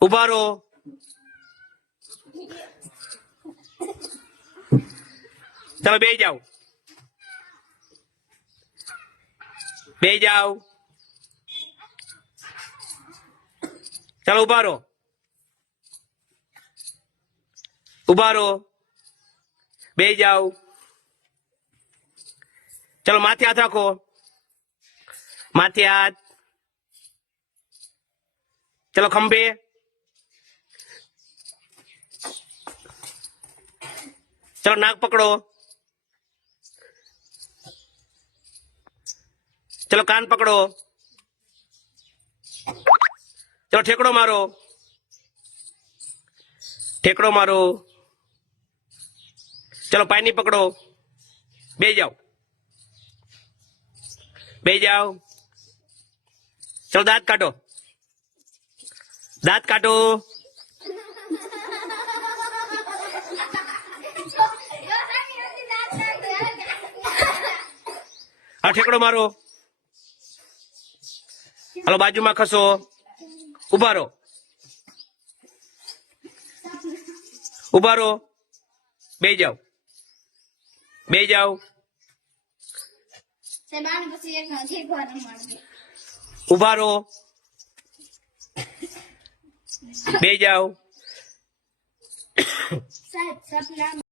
ઉભા રહો. ચાલો બે જાઓ. બે જાઓ. ચાલો ઉભા રહો. ઉભા રહો. બે જાઓ. ચલો માથે હાથ રાખો. માથે હાથ. ચલો ખંભે. ચલો નાક પકડો. ચલો કાન પકડો. ચલો ઠેકડો મારો. ઠેકડો મારો. ચલો પાયની પકડો. બે જાઓ. બે જાઓ. ચલો દાંત કાઢો. દાંત કાઢો. આ ઠેકડો મારો. હાલો બાજુમાં ખસો. ઉભા રહો. ઉભા રહો. બે જાઓ. બે જાઓ. ઉભા રહો. બે જાઓ.